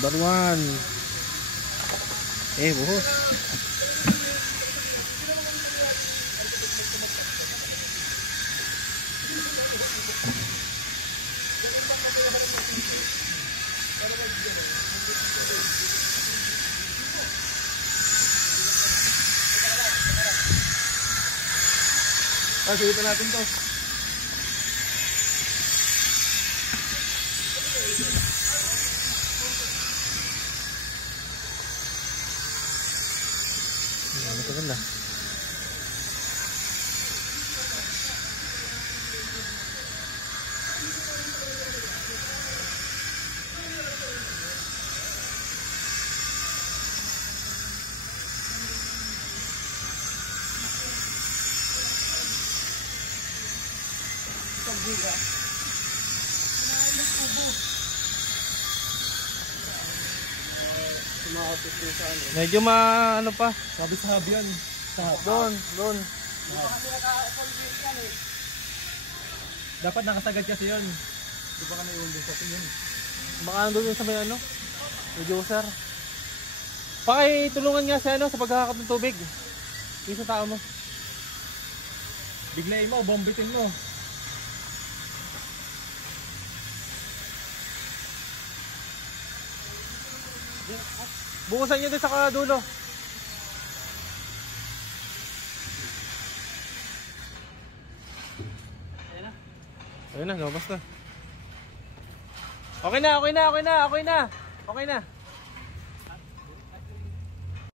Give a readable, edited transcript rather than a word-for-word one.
Number 1. Buhos. Sulitan natin to. Matagal na. Medyo ano pa. Sabi yan. Doon. Dapat nakasagad kasi yun. Di ba ka may ulo sa yun? Baka nandun sa may ano? Reducer. Pakitulungan nga sa sa paghahakot ng tubig. Yung sa tao mo. Biglayin mo, bombitin mo. Bukusan nyo din sa kadulo. Ayun na, lumabas na. Okay na.